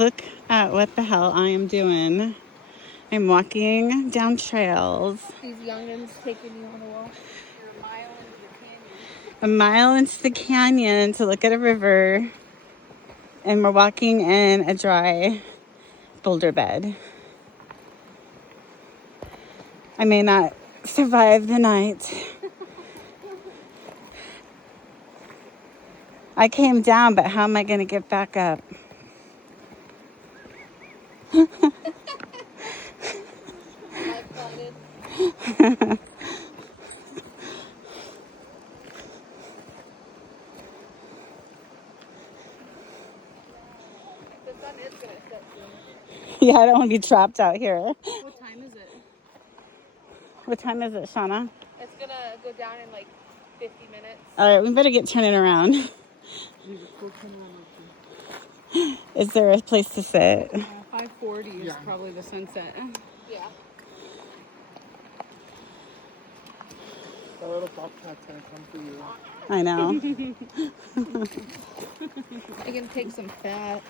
Look at what the hell I am doing. I'm walking down trails. These youngins taking you on a walk. A mile into the canyon to look at a river. And we're walking in a dry boulder bed. I may not survive the night. I came down, but how am I going to get back up? Yeah, I don't want to be trapped out here. What time is it? What time is it, Shauna? It's gonna go down in like 50 minutes. All right, we better get turning around. Is there a place to sit? 5:40 is probably the sunset. Yeah. The little bobcat's gonna come for you. I know. I can take some fat.